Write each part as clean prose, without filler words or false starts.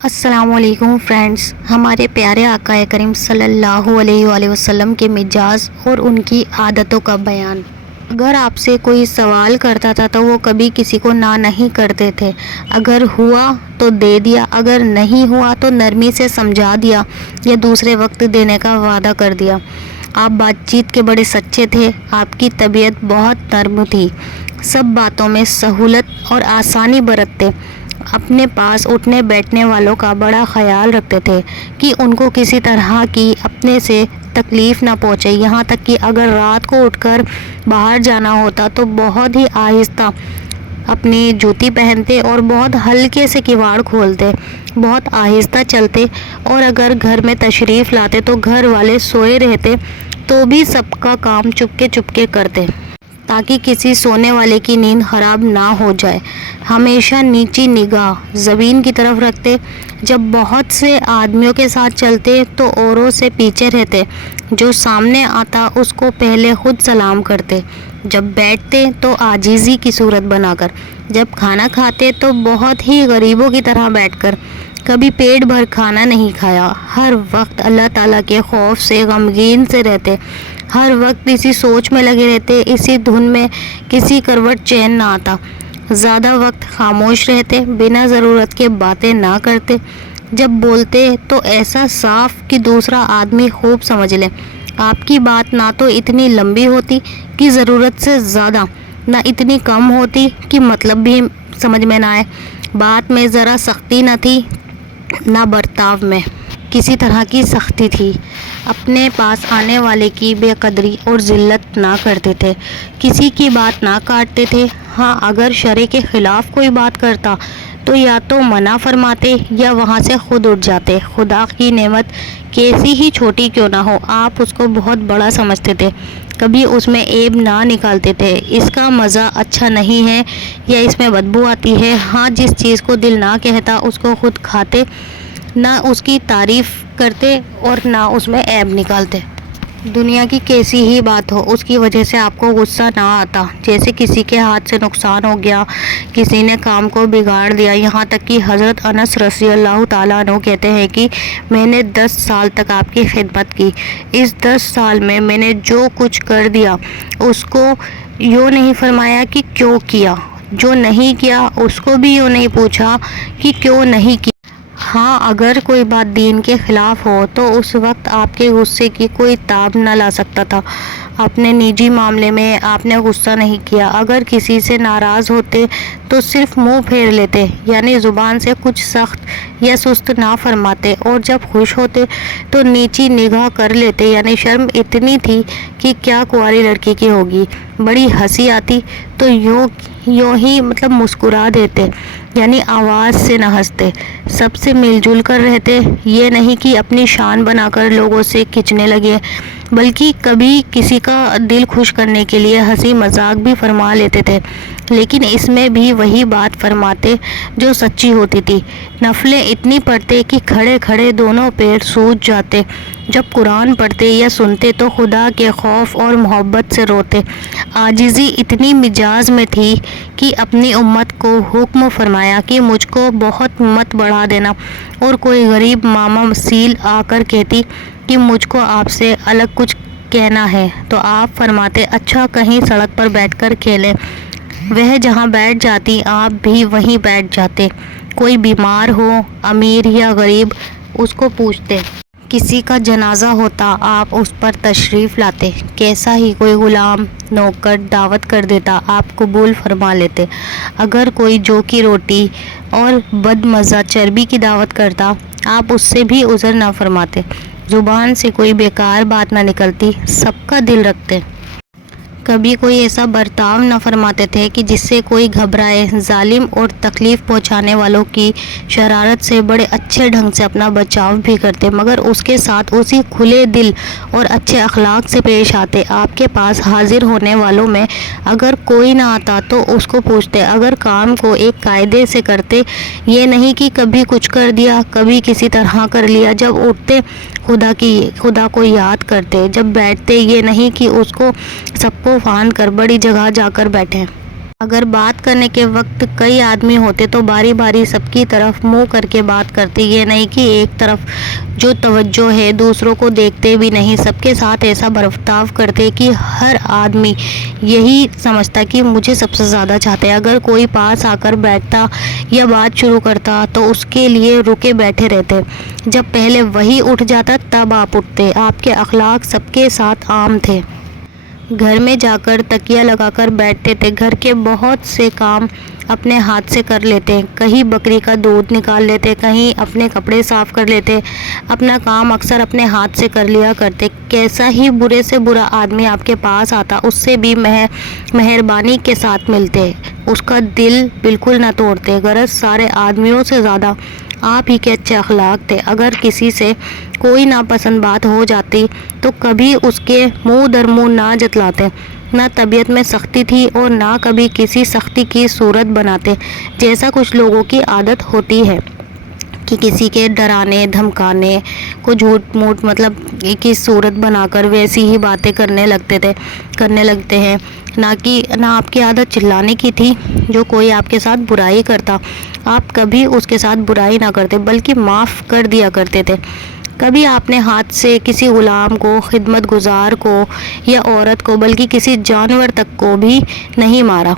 السلام علیکم فرینڈز، ہمارے پیارے آقا کریم صلی اللہ علیہ وآلہ وسلم کے مزاج اور ان کی عادتوں کا بیان۔ اگر آپ سے کوئی سوال کرتا تھا تو وہ کبھی کسی کو نہ نہیں کرتے تھے۔ اگر ہوا تو دے دیا، اگر نہیں ہوا تو نرمی سے سمجھا دیا یا دوسرے وقت دینے کا وعدہ کر دیا۔ آپ بات چیت کے بڑے سچے تھے، آپ کی طبیعت بہت نرم تھی، سب باتوں میں سہولت اور آسانی برتتے، اپنے پاس اٹھنے بیٹھنے والوں کا بڑا خیال رکھتے تھے کہ ان کو کسی طرح کی اپنے سے تکلیف نہ پہنچے۔ یہاں تک کہ اگر رات کو اٹھ کر باہر جانا ہوتا تو بہت ہی آہستہ اپنی جوتی پہنتے اور بہت ہلکے سے کواڑ کھولتے، بہت آہستہ چلتے، اور اگر گھر میں تشریف لاتے تو گھر والے سوئے رہتے تو بھی سب کا کام چپکے چپکے کرتے تاکہ کسی سونے والے کی نیند خراب نہ ہو جائے۔ ہمیشہ نیچی نگاہ زمین کی طرف رکھتے، جب بہت سے آدمیوں کے ساتھ چلتے تو اوروں سے پیچھے رہتے، جو سامنے آتا اس کو پہلے خود سلام کرتے، جب بیٹھتے تو عاجزی کی صورت بنا کر، جب کھانا کھاتے تو بہت ہی غریبوں کی طرح بیٹھ کر، کبھی پیٹ بھر کھانا نہیں کھایا، ہر وقت اللہ تعالیٰ کے خوف سے غمگین سے رہتے، ہر وقت اسی سوچ میں لگے رہتے، اسی دھن میں، کسی کروٹ چین نہ آتا، زیادہ وقت خاموش رہتے، بنا ضرورت کے باتیں نہ کرتے، جب بولتے تو ایسا صاف کہ دوسرا آدمی خوب سمجھ لے۔ آپ کی بات نہ تو اتنی لمبی ہوتی کہ ضرورت سے زیادہ، نہ اتنی کم ہوتی کہ مطلب بھی سمجھ میں نہ آئے، بات میں ذرا سختی نہ تھی، نہ برتاؤ میں کسی طرح کی سختی تھی، اپنے پاس آنے والے کی بے قدری اور ذلت نہ کرتے تھے، کسی کی بات نہ کاٹتے تھے۔ ہاں، اگر شرع کے خلاف کوئی بات کرتا تو یا تو منع فرماتے یا وہاں سے خود اٹھ جاتے۔ خدا کی نعمت کیسی ہی چھوٹی کیوں نہ ہو، آپ اس کو بہت بڑا سمجھتے تھے، کبھی اس میں عیب نہ نکالتے تھے، اس کا مزہ اچھا نہیں ہے یا اس میں بدبو آتی ہے۔ ہاں، جس چیز کو دل نہ کہتا اس کو خود کھاتے، نہ اس کی تعریف کرتے اور نہ اس میں عیب نکالتے۔ دنیا کی کیسی ہی بات ہو، اس کی وجہ سے آپ کو غصہ نہ آتا، جیسے کسی کے ہاتھ سے نقصان ہو گیا، کسی نے کام کو بگاڑ دیا۔ یہاں تک کہ حضرت انس رضی اللہ تعالیٰ عنہ کہتے ہیں کہ میں نے 10 سال تک آپ کی خدمت کی، اس 10 سال میں میں نے جو کچھ کر دیا اس کو یوں نہیں فرمایا کہ کیوں کیا، جو نہیں کیا اس کو بھی یوں نہیں پوچھا کہ کیوں نہیں کیا۔ ہاں، اگر کوئی بات دین کے خلاف ہو تو اس وقت آپ کے غصے کی کوئی تاب نہ لا سکتا تھا۔ اپنے نجی معاملے میں آپ نے غصہ نہیں کیا، اگر کسی سے ناراض ہوتے تو صرف منہ پھیر لیتے، یعنی زبان سے کچھ سخت یا سست نہ فرماتے، اور جب خوش ہوتے تو نیچی نگاہ کر لیتے، یعنی شرم اتنی تھی کہ کیا کنواری لڑکی کی ہوگی، بڑی ہنسی آتی تو یوں ہی مسکرا دیتے، یعنی آواز سے نہ ہنستے، سب سے مل جل کر رہتے، یہ نہیں کہ اپنی شان بنا کر لوگوں سے کھنچنے لگے، بلکہ کبھی کسی کا دل خوش کرنے کے لیے ہنسی مذاق بھی فرما لیتے تھے، لیکن اس میں بھی وہی بات فرماتے جو سچی ہوتی تھی۔ نفلیں اتنی پڑھتے کہ کھڑے کھڑے دونوں پیر سوج جاتے، جب قرآن پڑھتے یا سنتے تو خدا کے خوف اور محبت سے روتے۔ عاجزی اتنی مزاج میں تھی کہ اپنی امت کو حکم فرمایا کہ مجھ کو بہت مت بڑھا دینا، اور کوئی غریب ماما مسیل آ کر کہتی کہ مجھ کو آپ سے الگ کچھ کہنا ہے تو آپ فرماتے اچھا، کہیں سڑک پر بیٹھ کر کھیلیں۔ وہ جہاں بیٹھ جاتی آپ بھی وہیں بیٹھ جاتے، کوئی بیمار ہو، امیر یا غریب، اس کو پوچھتے، کسی کا جنازہ ہوتا آپ اس پر تشریف لاتے، کیسا ہی کوئی غلام نوکر دعوت کر دیتا آپ قبول فرما لیتے، اگر کوئی جو کی روٹی اور بد مزہ چربی کی دعوت کرتا آپ اس سے بھی عذر نہ فرماتے، زبان سے کوئی بیکار بات نہ نکلتی، سب کا دل رکھتے، کبھی کوئی ایسا برتاؤ نہ فرماتے تھے کہ جس سے کوئی گھبرائے۔ ظالم اور تکلیف پہنچانے والوں کی شرارت سے بڑے اچھے ڈھنگ سے اپنا بچاؤ بھی کرتے، مگر اس کے ساتھ اسی کھلے دل اور اچھے اخلاق سے پیش آتے۔ آپ کے پاس حاضر ہونے والوں میں اگر کوئی نہ آتا تو اس کو پوچھتے، اگر کام کو ایک قاعدے سے کرتے، یہ نہیں کہ کبھی کچھ کر دیا کبھی کسی طرح کر لیا، جب اٹھتے خدا کو یاد کرتے، جب بیٹھتے یہ نہیں کہ اس کو سب کو فان کر بڑی جگہ جا کر بیٹھیں۔ اگر بات کرنے کے وقت کئی آدمی ہوتے تو باری باری سب کی طرف منہ کر کے بات کرتے، یہ نہیں کہ ایک طرف جو توجہ ہے دوسروں کو دیکھتے بھی نہیں، سب کے ساتھ ایسا برتاؤ کرتے کہ ہر آدمی یہی سمجھتا کہ مجھے سب سے زیادہ چاہتے ہیں۔ اگر کوئی پاس آ کر بیٹھتا یا بات شروع کرتا تو اس کے لیے رکے بیٹھے رہتے، جب پہلے وہی اٹھ جاتا تب آپ اٹھتے۔ آپ کے اخلاق سب کے ساتھ عام تھے۔ گھر میں جا کر تکیہ لگا کر بیٹھتے تھے، گھر کے بہت سے کام اپنے ہاتھ سے کر لیتے، کہیں بکری کا دودھ نکال لیتے، کہیں اپنے کپڑے صاف کر لیتے، اپنا کام اکثر اپنے ہاتھ سے کر لیا کرتے۔ کیسا ہی برے سے برا آدمی آپ کے پاس آتا اس سے بھی مہربانی کے ساتھ ملتے، اس کا دل بالکل نہ توڑتے۔ غرض سارے آدمیوں سے زیادہ آپ ہی کے اچھے اخلاق تھے۔ اگر کسی سے کوئی ناپسند بات ہو جاتی تو کبھی اس کے منہ در منہ نہ جتلاتے، نہ طبیعت میں سختی تھی اور نہ کبھی کسی سختی کی صورت بناتے، جیسا کچھ لوگوں کی عادت ہوتی ہے کہ کسی کے ڈرانے دھمکانے کو جھوٹ موٹ کی صورت بنا کر ویسی ہی باتیں کرنے لگتے ہیں۔ نہ آپ کی عادت چلانے کی تھی، جو کوئی آپ کے ساتھ برائی کرتا آپ کبھی اس کے ساتھ برائی نہ کرتے بلکہ معاف کر دیا کرتے تھے۔ کبھی آپ نے ہاتھ سے کسی غلام کو، خدمت گزار کو یا عورت کو، بلکہ کسی جانور تک کو بھی نہیں مارا۔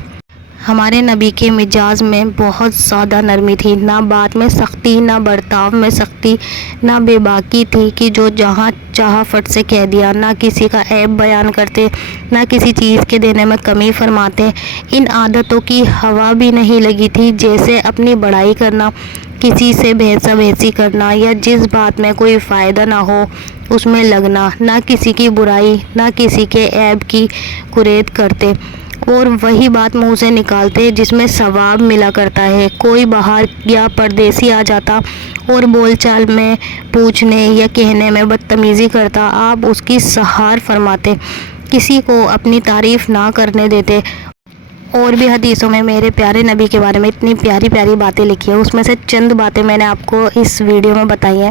ہمارے نبی کے مزاج میں بہت زیادہ نرمی تھی، نہ بات میں سختی، نہ برتاؤ میں سختی، نہ بے باکی تھی کہ جو جہاں چاہا فٹ سے کہہ دیا، نہ کسی کا عیب بیان کرتے، نہ کسی چیز کے دینے میں کمی فرماتے۔ ان عادتوں کی ہوا بھی نہیں لگی تھی، جیسے اپنی بڑائی کرنا، کسی سے بحثا بحثی کرنا یا جس بات میں کوئی فائدہ نہ ہو اس میں لگنا، نہ کسی کی برائی نہ کسی کے عیب کی کریت کرتے اور وہی بات منہ سے نکالتے جس میں ثواب ملا کرتا ہے۔ کوئی باہر یا پردیسی آ جاتا اور بول چال میں، پوچھنے یا کہنے میں بدتمیزی کرتا، آپ اس کی سہار فرماتے، کسی کو اپنی تعریف نہ کرنے دیتے۔ اور بھی حدیثوں میں میرے پیارے نبی کے بارے میں اتنی پیاری پیاری باتیں لکھی ہیں، اس میں سے چند باتیں میں نے آپ کو اس ویڈیو میں بتائی ہیں۔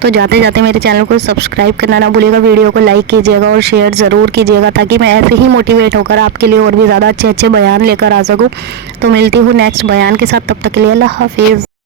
تو جاتے جاتے میرے چینل کو سبسکرائب کرنا نہ بھولیے گا، ویڈیو کو لائک کیجیے گا اور شیئر ضرور کیجیے گا تاکہ میں ایسے ہی موٹیویٹ ہو کر آپ کے لیے اور بھی زیادہ اچھے بیان لے کر آ سکوں۔ تو ملتی ہوں نیکسٹ بیان کے ساتھ، تب تک کے لیے اللہ حافظ۔